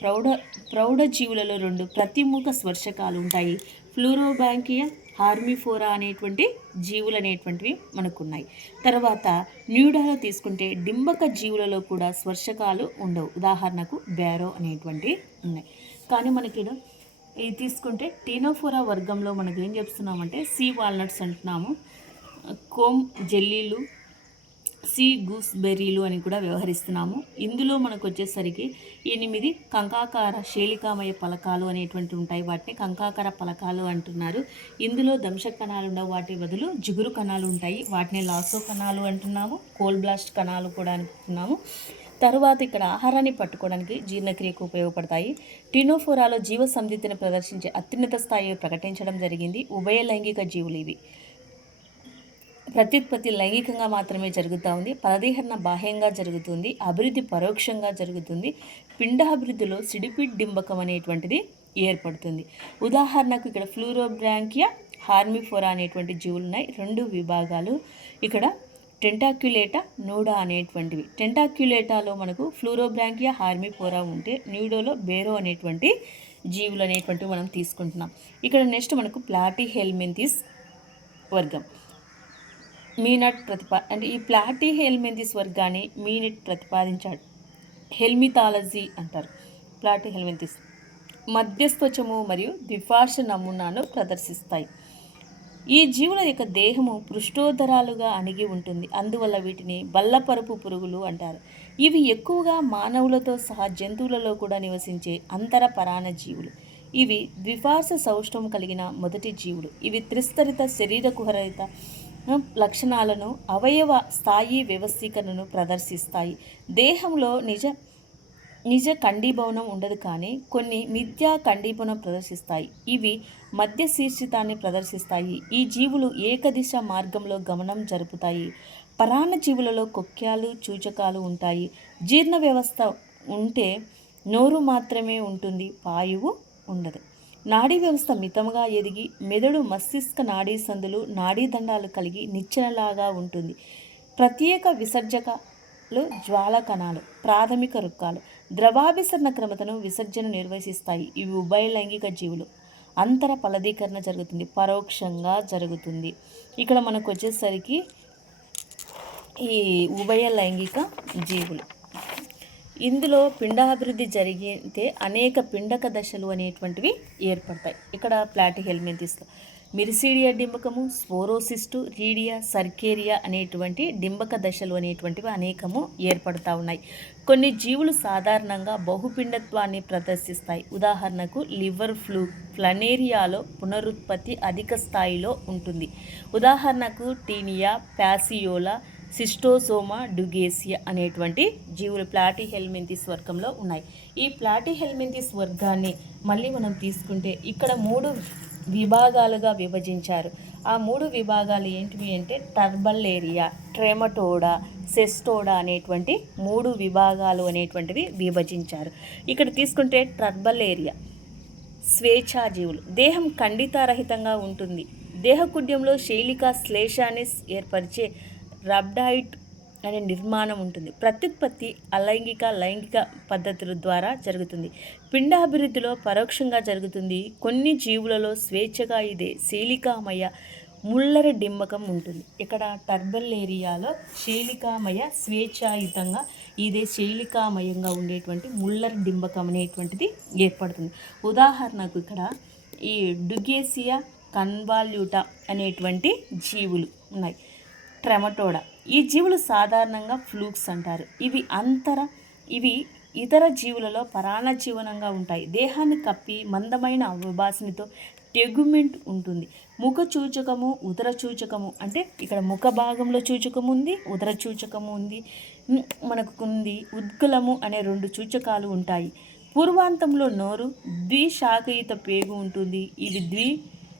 ప్రౌఢ జీవులలో 2 ప్రతిముఖ స్పర్శకాలు ఉంటాయి. ఫ్లూరోబ్రాంకియా, హార్మిఫోరా అనేటువంటి జీవులు అనేటువంటివి మనకున్నాయి. తర్వాత న్యూడాలో తీసుకుంటే డింబక జీవులలో కూడా స్పర్శకాలు ఉండవు. ఉదాహరణకు బ్యారో అనేటువంటివి ఉన్నాయి. కానీ మనకి ఇది తీసుకుంటే టీనోఫోరా వర్గంలో మనకి ఏం చెప్తున్నామంటే సీ వాల్నట్స్ అంటున్నాము, కోమ్ జెల్లీలు, సీ గూస్బెర్రీలు అని కూడా వ్యవహరిస్తున్నాము. ఇందులో మనకు వచ్చేసరికి 8 కంకాకార శైలికామయ పలకాలు అనేటువంటి ఉంటాయి. వాటిని కంకాకార పలకాలు అంటున్నారు. ఇందులో దంశక కణాలు ఉండవు, వాటి బదులు జిగురు కణాలు ఉంటాయి. వాటిని లాసో కణాలు అంటున్నాము, కోల్బ్లాస్ట్ కణాలు కూడా అంటున్నాము. తరువాత ఇక్కడ ఆహారాన్ని పట్టుకోవడానికి జీర్ణక్రియకు ఉపయోగపడతాయి. టీనోఫోరాలో జీవ సందిగ్ధను ప్రదర్శించే అత్యున్నత స్థాయి ప్రకటించడం జరిగింది. ఉభయ లైంగిక జీవులు ఇవి. ప్రత్యుత్పత్తి లైంగికంగా మాత్రమే జరుగుతూ ఉంది. ఫలదీకరణ బాహ్యంగా జరుగుతుంది. అభివృద్ధి పరోక్షంగా జరుగుతుంది. పిండాభివృద్ధిలో సిడిపిడ్ డింబకం అనేటువంటిది ఏర్పడుతుంది. ఉదాహరణకు ఇక్కడ ఫ్లూరోబ్రాంకియా, హార్మిఫోరా అనేటువంటి జీవులు ఉన్నాయి. 2 విభాగాలు ఇక్కడ టెంటాక్యులేటా, న్యూడా అనేటువంటివి. టెంటాక్యులేటాలో మనకు ఫ్లూరోబ్రాంకియా, హార్మిఫోరా ఉంటే న్యూడోలో బేరో అనేటువంటి జీవులు అనేటువంటివి మనం తీసుకుంటున్నాం. ఇక్కడ నెక్స్ట్ మనకు ప్లాటిహెల్మింథిస్ వర్గం. అంటే ఈ ప్లాటిహెల్మింథిస్ వర్గాన్ని మీనట్ ప్రతిపాదించాడు. హెల్మిథాలజీ అంటారు. ప్లాటిహెల్మింథిస్ మధ్యస్థచము మరియు ద్విపార్శ నమూనాను ప్రదర్శిస్తాయి. ఈ జీవుల యొక్క దేహము పృష్ఠోదరాలుగా అణిగి ఉంటుంది. అందువల్ల వీటిని బల్లపరుపు పురుగులు అంటారు. ఇవి ఎక్కువగా మానవులతో సహా జంతువులలో కూడా నివసించే అంతర పరాణ జీవులు. ఇవి ద్విపార్శ సౌష్ఠవం కలిగిన మొదటి జీవులు. ఇవి త్రిస్తరిత శరీర కుహరహిత లక్షణాలను, అవయవ స్థాయి వ్యవస్థీకరణను ప్రదర్శిస్తాయి. దేహంలో నిజ ఖండీభవనం ఉండదు, కానీ కొన్ని మిథ్యా ఖండీభవనం ప్రదర్శిస్తాయి. ఇవి మధ్య శీర్షితాన్ని ప్రదర్శిస్తాయి. ఈ జీవులు ఏకదిశ మార్గంలో గమనం జరుపుతాయి. పరాణ జీవులలో కొక్యాలు, చూచకాలు ఉంటాయి. జీర్ణ వ్యవస్థ ఉంటే నోరు మాత్రమే ఉంటుంది, పాయువు ఉండదు. నాడీ వ్యవస్థ మితంగా ఎదిగి మెదడు మస్తిష్క నాడీ సందులు నాడీ దండాలు కలిగి నిచ్చెనలాగా ఉంటుంది. ప్రత్యేక విసర్జకాలు జ్వాల కణాలు ప్రాథమిక రుక్కాలు ద్రవాభిసరణ క్రమతను విసర్జన నిర్వహిస్తాయి. ఇవి ఉభయ లైంగిక జీవులు. అంతర ఫలదీకరణ జరుగుతుంది, పరోక్షంగా జరుగుతుంది. ఇక్కడ మనకు వచ్చేసరికి ఈ ఉభయ లైంగిక జీవులు. ఇందులో పిండాభివృద్ధి జరిగితే అనేక పిండక దశలు అనేటువంటివి ఏర్పడతాయి. ఇక్కడ ప్లాటిహెల్మింథిస్లో మిరిసీడియా డింబకము, స్పోరోసిస్టు, రీడియా, సర్కేరియా అనేటువంటి డింబక దశలు అనేటువంటివి అనేకము ఏర్పడుతూ ఉన్నాయి. కొన్ని జీవులు సాధారణంగా బహుపిండత్వాన్ని ప్రదర్శిస్తాయి. ఉదాహరణకు లివర్ ఫ్లనేరియాలో పునరుత్పత్తి అధిక స్థాయిలో ఉంటుంది. ఉదాహరణకు టీనియా, ప్యాసియోలా, సిస్టోసోమా డుగేసియా అనేటువంటి జీవులు ప్లాటిహెల్మింథిస్ వర్గంలో ఉన్నాయి. ఈ ప్లాటిహెల్మింథిస్ వర్గాన్ని మళ్ళీ మనం తీసుకుంటే ఇక్కడ 3 విభాగాలుగా విభజించారు. ఆ 3 విభాగాలు ఏంటివి అంటే టర్బల్లేరియా, ట్రెమటోడా, సెస్టోడా అనేటువంటి 3 విభాగాలు అనేటువంటివి విభజించారు. ఇక్కడ తీసుకుంటే టర్బల్లేరియా స్వేచ్ఛాజీవులు. దేహం ఖండితారహితంగా ఉంటుంది. దేహకుడ్యంలో శైలికా శ్లేషాన్ని ఏర్పరిచే రబ్డాయిట్ అనే నిర్మాణం ఉంటుంది. ప్రత్యుత్పత్తి అలైంగిక లైంగిక పద్ధతుల ద్వారా జరుగుతుంది. పిండాభివృద్ధిలో పరోక్షంగా జరుగుతుంది. కొన్ని జీవులలో స్వేచ్ఛగా ఇదే శైలికామయ ముల్లరి డింబకం ఉంటుంది. ఇక్కడ టర్బల్లేరియాలో శైలికామయ స్వేచ్ఛాయుతంగా ఇదే శైలికామయంగా ఉండేటువంటి ముల్లరి డింబకం అనేటువంటిది ఏర్పడుతుంది. ఉదాహరణకు ఇక్కడ ఈ డుగేసియా కన్వాల్యూటా అనేటువంటి జీవులు ఉన్నాయి. ట్రెమటోడా ఈ జీవులు సాధారణంగా ఫ్లూక్స్ అంటారు. ఇవి ఇతర జీవులలో పరాన్నజీవనంగా ఉంటాయి. దేహాన్ని కప్పి మందమైన విభాసనితో టెగుమెంట్ ఉంటుంది. ముఖ చూచకము, ఉదర చూచకము అంటే ఇక్కడ ముఖ భాగంలో చూచకము ఉంది, ఉదర చూచకము ఉంది, ఉద్గలము అనే 2 చూచకాలు ఉంటాయి. పూర్వాంతంలో నోరు, ద్విశాఖయుత పేగు ఉంటుంది. ఇవి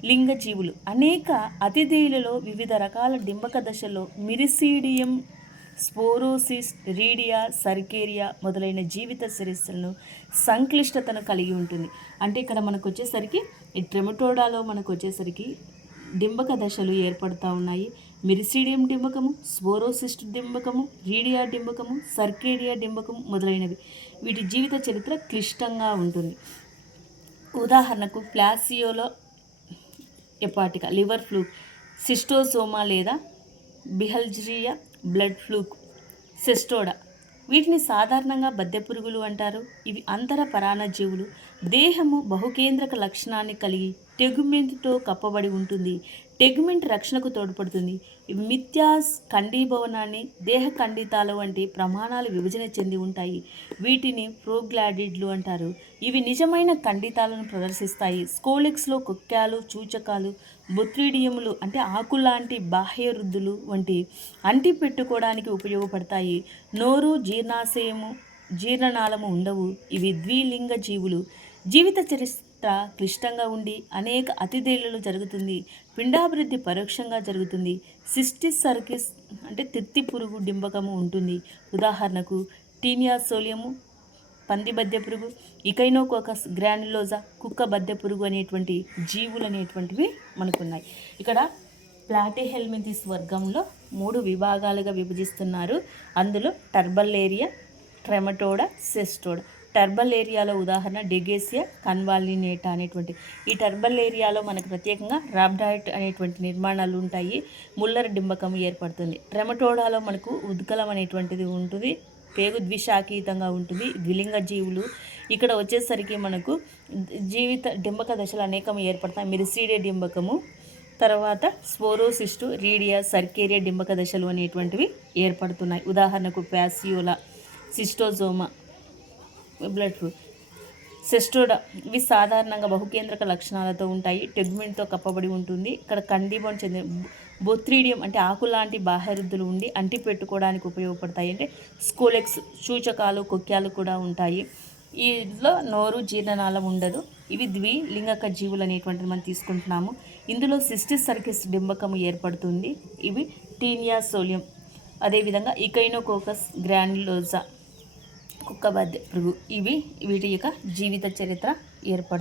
లింగ జీవులు. అనేక అతిథేయులలో వివిధ రకాల డింబక దశల్లో మిరిసీడియం, స్పోరోసిస్, రీడియా, సర్కేరియా మొదలైన జీవిత చరిత్రను సంక్లిష్టతను కలిగి ఉంటుంది. అంటే ఇక్కడ మనకు వచ్చేసరికి ఈ ట్రెమటోడాలో మనకు వచ్చేసరికి డింబక దశలు ఏర్పడుతూ ఉన్నాయి. మిరిసీడియం డింబకము, స్పోరోసిస్ట్ డింబకము, రీడియా డింబకము, సర్కేరియా డింబకము మొదలైనవి. వీటి జీవిత చరిత్ర క్లిష్టంగా ఉంటుంది. ఉదాహరణకు ప్లాసియోలో ఎపాటికా, లివర్ ఫ్లూక్, సిస్టోసోమా లేదా బిహల్జిరియా, బ్లడ్ ఫ్లూక్, సెస్టోడా. వీటిని సాధారణంగా బద్దె పురుగులు అంటారు. ఇవి అంతర పరాన్నజీవులు. దేహము బహుకేంద్రక లక్షణాన్ని కలిగి టెగుమెంట్తో కప్పబడి ఉంటుంది. టెగుమెంట్ రక్షణకు తోడ్పడుతుంది. ఇవి మిథ్యాస్ ఖండీభవనాన్ని, దేహ ఖండితాలు వంటి ప్రమాణాలు విభజన చెంది ఉంటాయి. వీటిని ప్రోగ్లాడిడ్లు అంటారు. ఇవి నిజమైన ఖండితాలను ప్రదర్శిస్తాయి. స్కోలెక్స్లో కొక్కాలు, చూచకాలు, బొత్రిడియములు అంటే ఆకులాంటి బాహ్య రుద్దులు వంటి అంటి పెట్టుకోవడానికి ఉపయోగపడతాయి. నోరు, జీర్ణాశయము, జీర్ణనాళము ఉండవు. ఇవి ద్విలింగ జీవులు. జీవిత చరిత్ర క్లిష్టంగా ఉండి అనేక అతిథేయులలో జరుగుతుంది. పిండాభివృద్ధి పరోక్షంగా జరుగుతుంది. సిస్టిస్ సర్కిస్ అంటే తిత్తి పురుగు డింబకము ఉంటుంది. ఉదాహరణకు టీనియా సోలియము పంది బద్దె పురుగు, ఇకైనోకోకస్ గ్రాన్యులోజా కుక్క బద్దె పురుగు అనేటువంటి జీవులు అనేటువంటివి మనకున్నాయి. ఇక్కడ ప్లాటిహెల్మింథిస్ వర్గంలో 3 విభాగాలుగా విభజిస్తున్నారు. అందులో టర్బల్లేరియా, ట్రెమటోడా, సెస్టోడా. టర్బల్లేరియాలో ఉదాహరణ డెగేసియా కన్వాలినేటా అనేటువంటి. ఈ టర్బల్లేరియాలో మనకు ప్రత్యేకంగా రాబ్డాయిట్ అనేటువంటి నిర్మాణాలు ఉంటాయి. ముల్లరి డింబకం ఏర్పడుతుంది. ట్రెమటోడాలో మనకు ఉద్గలం అనేటువంటిది ఉంటుంది. పేగు ద్విశాఖీతంగా ఉంటుంది. ద్విలింగ జీవులు. ఇక్కడ వచ్చేసరికి మనకు జీవిత డింబక దశలు అనేకం ఏర్పడతాయి. మిరిసీడియా డింబకము, తర్వాత స్పోరోసిస్టు, రీడియా, సర్కేరియా డింబక దశలు అనేటువంటివి ఏర్పడుతున్నాయి. ఉదాహరణకు ప్యాసియోలా, సిస్టోజోమా, బ్లడ్ ఫ్లూ, సెస్టోడా. ఇవి సాధారణంగా బహుకేంద్రక లక్షణాలతో ఉంటాయి. టెగ్మెంట్తో కప్పబడి ఉంటుంది. ఇక్కడ కండీబోన్ చెందిన బొత్రిడియం అంటే ఆకులాంటి బాహ్యరుద్దులు ఉండి అంటి పెట్టుకోవడానికి ఉపయోగపడతాయి. అంటే స్కోలెక్స్, సూచకాలు, కొక్యాలు కూడా ఉంటాయి. ఇందులో నోరు, జీర్ణనాళం ఉండదు. ఇవి ద్విలింగక జీవులు అనేటువంటిది మనం తీసుకుంటున్నాము. ఇందులో సిస్టిస్ సర్కిస్ డింబకము ఏర్పడుతుంది. ఇవి టీనియా సోలియం. అదేవిధంగా ఇకైనోకోకస్ గ్రాన్యులోజా కుక్క బద్దె పురుగు. వీటి యొక్క జీవిత చరిత్ర ఏర్పడుతుంది.